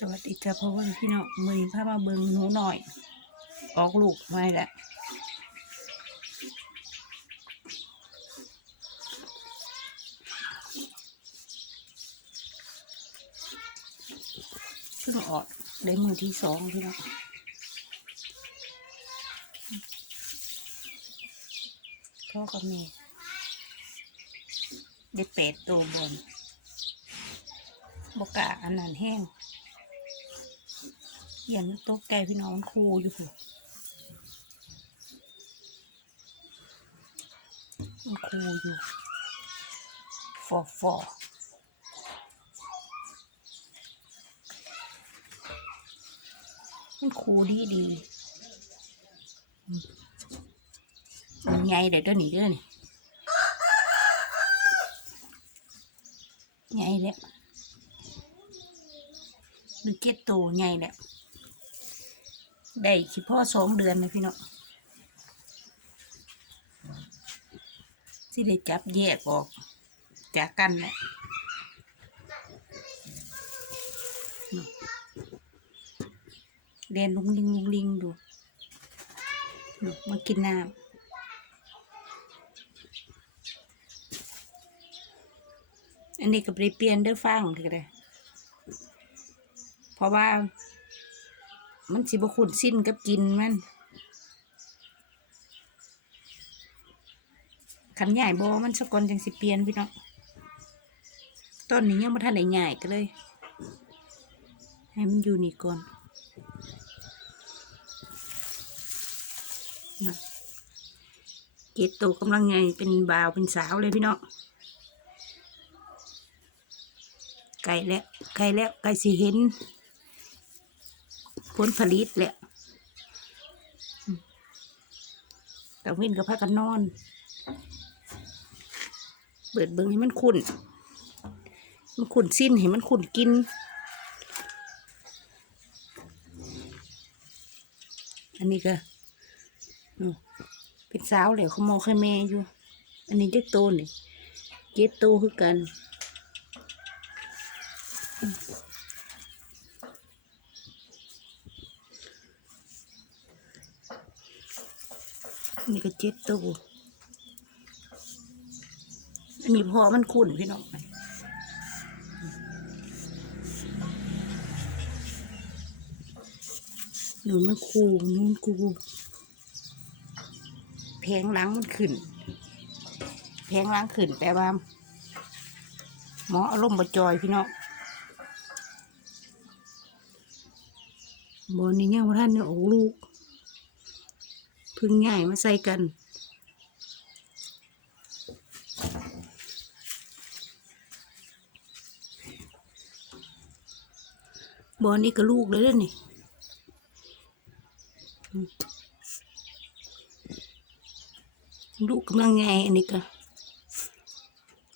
สวัสดีจ้าพ่อเพี่น้องมือพามาเบิ่งหนูหน่อย ออกลูกไม่แหละเพิ่งออกได้มือที่สองพี่น้องพ่อกับแม่ได้เป็ดตัวบนบกะอันนั้นแห้ง เขียนตกใจพี่น้องครูอยู่ค่ะมันครูอยู่ฟอฟอมันครูดีดีมมันใหญ่เดี๋ยวตัวนี้เด้อนี่ใหญ่แล้วมันเจ็ดตัวใหญ่แล้ว ได้คิดพ่อสองเดือนนะพี่น้องที่ได้จับแยกออกจากกันแหละนี่เรียนลุงลิงลุงลิงดูมากินน้ำอันนี้ก็ไปเปลี่ยนเด้อฟังคือเลยเพราะว่า มันสิบขุนสิ้นกับกินมันขันใหญ่บอมันสกอนจังสิเปลี่ยนพี่น้องต้นนี้ยังไม่ทันได้ใหญ่ก็เลย ให้มันอยู่นี่ก่อนเกตโตกำลังไงเป็นบ่าวเป็นสาวเลยพี่น้องไก่แล้วไก่แล้วไก่สิเห็น ผลผลิตแหละแต่เว้นกับพากันนอน เปิดเบิงให้มันขุนมันขุนสิ้นให้มันขุนกินอันนี้ก็เป็นสาวแล้วเขามองให้แม่อยู่ อันนี้เจ๊กโตนี่เจ็ดโตคือกัน นี่ ก็เจ็ดตัวอันนี้พอมันขุ่นพี่น้องหนูมันคูนู่นคูแพงล้างมันขึ้น แพงล้างขึ้นแปลว่าหมออารมณ์บจอยพี่น้องบอนี่เนี่ยท่านเนี่ยโอ้ลูก พึ่งใหญ่มาใส่กันบอลนี่ก็ลูกเลยเด้อนี่ลูกกำลังไงอันนี้ก็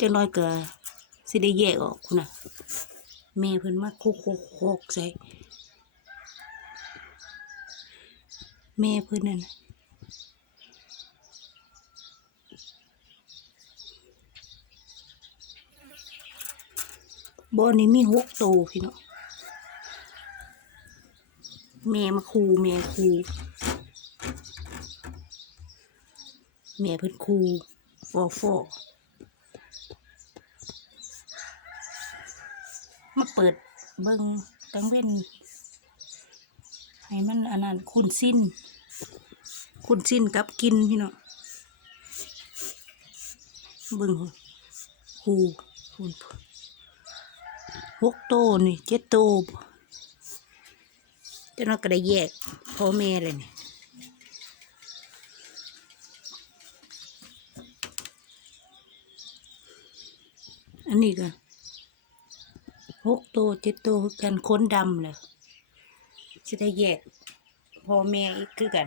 จะน้อยก็สิได้แยกออกคุณน่ะแม่เพิ่นมาโคกโคกโคกใส่แม่เพิ่นนั่น บอนี้มีหกโตพี่น้องแม่มาคูแม่คูแม่เพิ่นคูฟอฟอมาเปิดเบิ่งตั้งเว้นให้มันอันนั้นคุณสิ้น คุณสิ้นกับกินพี่น้องเบิ่งคูคูณ หกโตวนี่เจ็ดโตจ้าน้อยก็ไดแยกพ่อแม่เลยนี่อันนี้ก็หกโตวเจ็ดโตวคือกันค้นดำเลยจะได้แยกพ่อแม่อีกคือกัน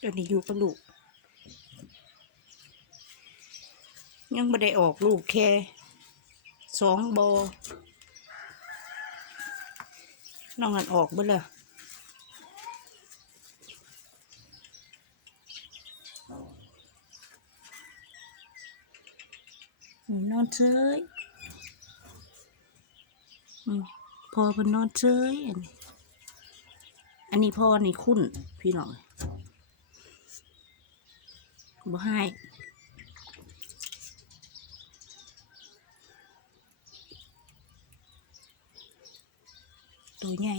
ตัวนี้อยู่กับลูก ยังไม่ได้ออกลูกแค่สองโบน้องอันออกเบ่เลยนอนเฉยอืมพอเป็นนอนเฉยอันนี้อันนี้พ่อนี่คุ้นพี่น้องบ่ให้ ตัวใหญ่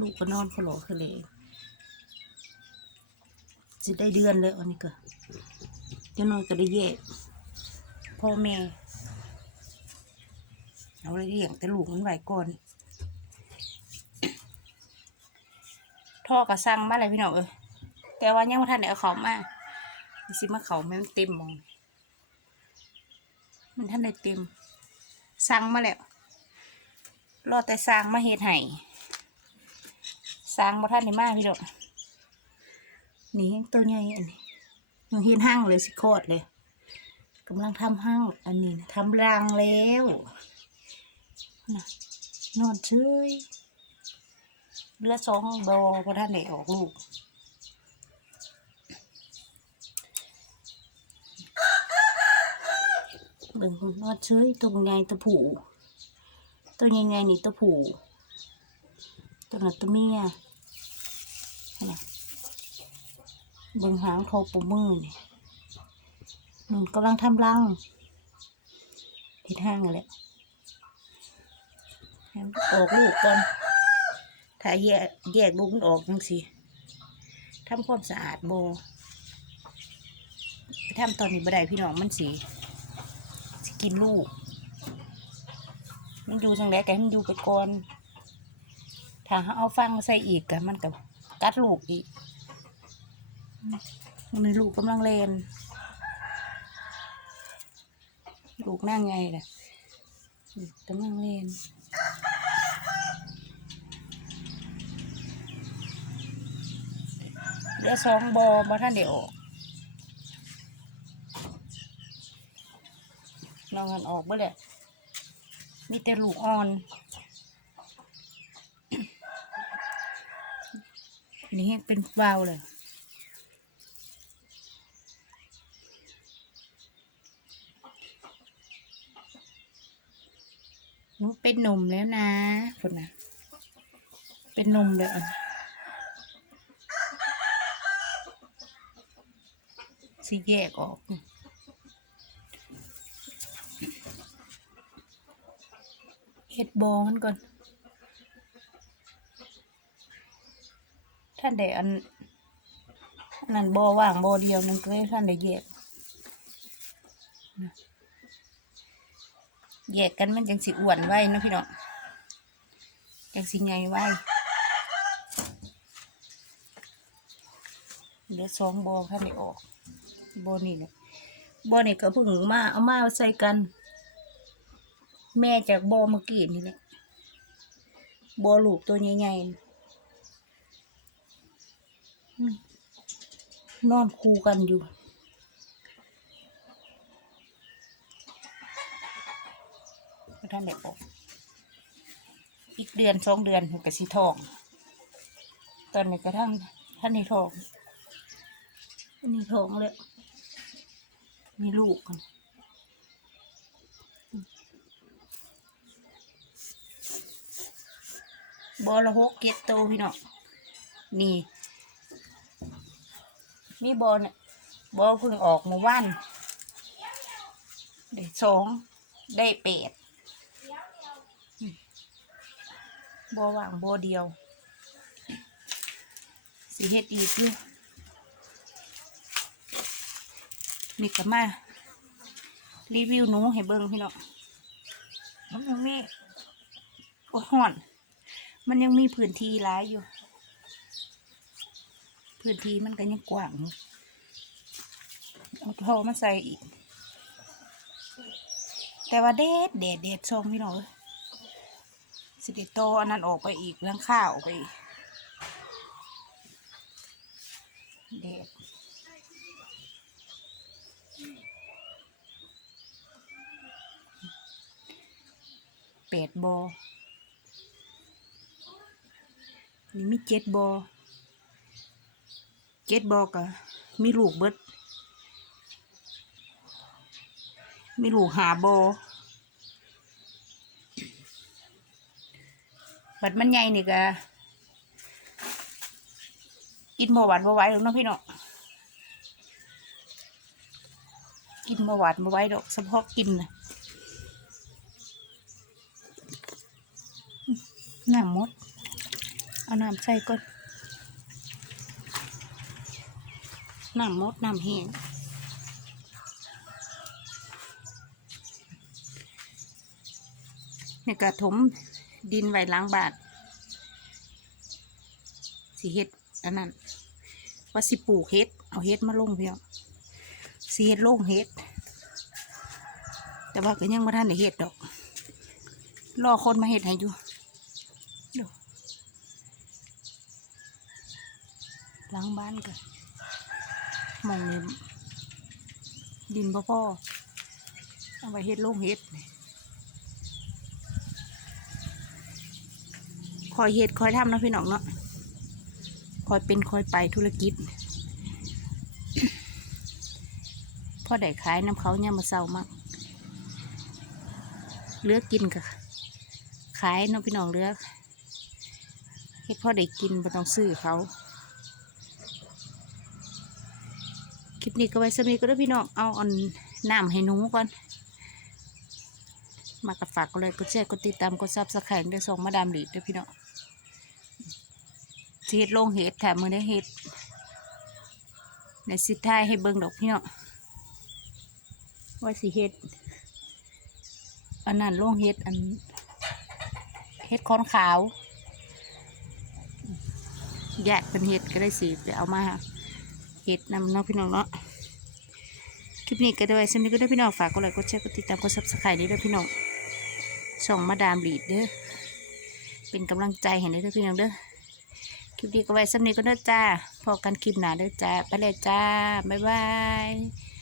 ลูกก็นอนขลอคือเลยจะได้เดือนเลยอันนี้ก็จะนอนก็ได้แยกพ่อแม่ เอาเลยเลี้ยงแต่ลูกมันไหวก่อนท่อกระสั่งมาเลยพี่น้องเออแต่ว่ายังไม่ทันได้เอาเขามาสิมาเขาแม่เต็มมอง มันท่านได้เต็ม สั่งมาแล้ว รอแต่สั่งมาเฮ็ดให้สั่งมาท่านได้มาพี่น้องนี่ตัวใหญ่อันนี้ยังเห็นห้างเลยสิโคตรเลยกำลังทำห้างอันนี้นะทำรังแล้วนะนอนเฉยเลือดสองบอพราะท่านได้ออกลูก เบิ่งนอนเฉยตัวใหญ่ตัวผูตัวใหญ่ๆนี่ตัวผูตัวนั้นตัวเมียน่ะเบิ่งหางโทปูมือนี่มันกำลังทำรังทิศห้างนั่นแหละให้มันออกลูกก่อนถ้าแยกแยกลูกมันออกจังสิทำความสะอาดโบไปทำตอนนี้บ่ได้พี่น้องมันสี กินลูก มันอยู่จังไดก็ให้มันอยู่ไปก่อน ถ้าเขาเอาฟังใส่อีกก็มันกับกัดลูกอีกมันลูกกำลังเลนลูกนั่งไงล่ะกำลังเลนเหลือสองบอบ่ท่านเดี๋ยวออก ลองกันออกเมื่อแหละมีแต่ลูกอ่อน นี่เฮ็ดเป็นวาวเลยหนูเป็นหนุ่มแล้วนะคนน่ะเป็นหนุ่มเลยอะสิแยกออก เฮ็ดบอมันก่อน ท่านได้อันอันนั้นบอว่างบอเดียวนึงก็เลยท่านได้แยกแยกกันมันจังสิอ้วนไว้เนาะพี่น้องจังสิไงไว้เหลือสองบอท่านได้ออกบอนี่เนี่ยบอนี่ก็เพิ่งมาเอามาใส่กัน แม่จากบอเมื่อกี้นี่แหละบอลูกตัวใหญ่ๆนอนคู่กันอยู่ท่านได้บอกอีกเดือนสองเดือนกระสีทอง ตอนนี้กระทั่งท่านในทองท่านในทองแล้วมีลูกกัน บอละหกเก็ดโตพี่น้องนี่ มีบอเนี่ยบอเพิ่งออกเมื่อวานได้สองได้แปดบอว่างบอเดียวสิเฮ็ดอีกอยู่นี่ก็มารีวิวหนูให้เบิ่งพี่น้องมันยังมีโอ้ห่อน มันยังมีพื้นที่หลายอยู่ พื้นที่มันก็ยังกว้างเอาท่อมาใส่อีก แต่ว่าเด็ดเด็ดเด็ดชมพี่น้องเอ้ยสิเด็ดโตอันนั้นออกไปอีกเรื่องข้าวออกไปอีกเด็ดแปดบอ นี่มีเจ็ดบอเจ็ดบอกะมีลูกเบิดม่รู้หาโบบัดมันใหญ่นี่ก็กินบ่หวานบ่ไหว้หรอกเนาะพี่เนาะกินบ่หวานบ่ไหว้ดอกเฉพาะกินนะน้ำมด เอาน้ำใส่ก่อนน้ำมดน้ำแห้งในกระถมดินไว้ล้างบาทสีเฮ็ดอันนั้นว่าสิปลูกเฮ็ดเอาเฮ็ดมาลงเพียงสีเฮ็ดลงเฮ็ด แต่ว่าก็ยังไม่ทันได้เฮ็ดดอก รอคนมาเฮ็ดให้อยู่ หล้างบ้านกันมองนี่ดินบ่อพ่อเอาไปเฮ็ดลงเฮ็ดคอยเฮ็ดคอยทำนะพี่น้องเนาะคอยเป็นคอยไปธุรกิจพ่อได้ขายน้ำเขาเนี่ยมาเศร้ามากเลือกกินกับขายน้องพี่น้องเลือกเฮ็ดพ่อได้กินไม่ต้องซื้อเขา คลิป นี้ก็ไว้สมีก็ได้พี่น้องเอาเอันน้ำให้หนูก่อน มากระฝากก็เลยกดแชร์กดติดตามกดซับสไครต์ได้ส่งมาดามลีดด้วยพี่น้องเฮ็ดลงเฮ็ดแถมมือได้เฮ็ดในสิท้ายให้เบิ่งดอกพี่น้องว่าสิเฮ็ดอันนั้นลงเฮ็ดอันเฮ็ดคอนขาวแยกเป็นเฮ็ดก็ได้สิไปเอามาเฮ็ดนำเนาะพี่น้องเนาะ คลิปนี้ก็ได้ไว้สำนี้ก็ได้พี่น้องฝากกดไลค์กดแชร์กดติดตามกดซับสไครต์นี้ด้วยพี่น้องส่องมาดามลีดเด้อเป็นกำลังใจให้เด้อพี่น้องเด้อคลิปนี้ก็ไว้สำนี้ก็ได้จ้าพอกันคลิปหน้าเด้อจ้าไปเลยจ้าบ๊ายบาย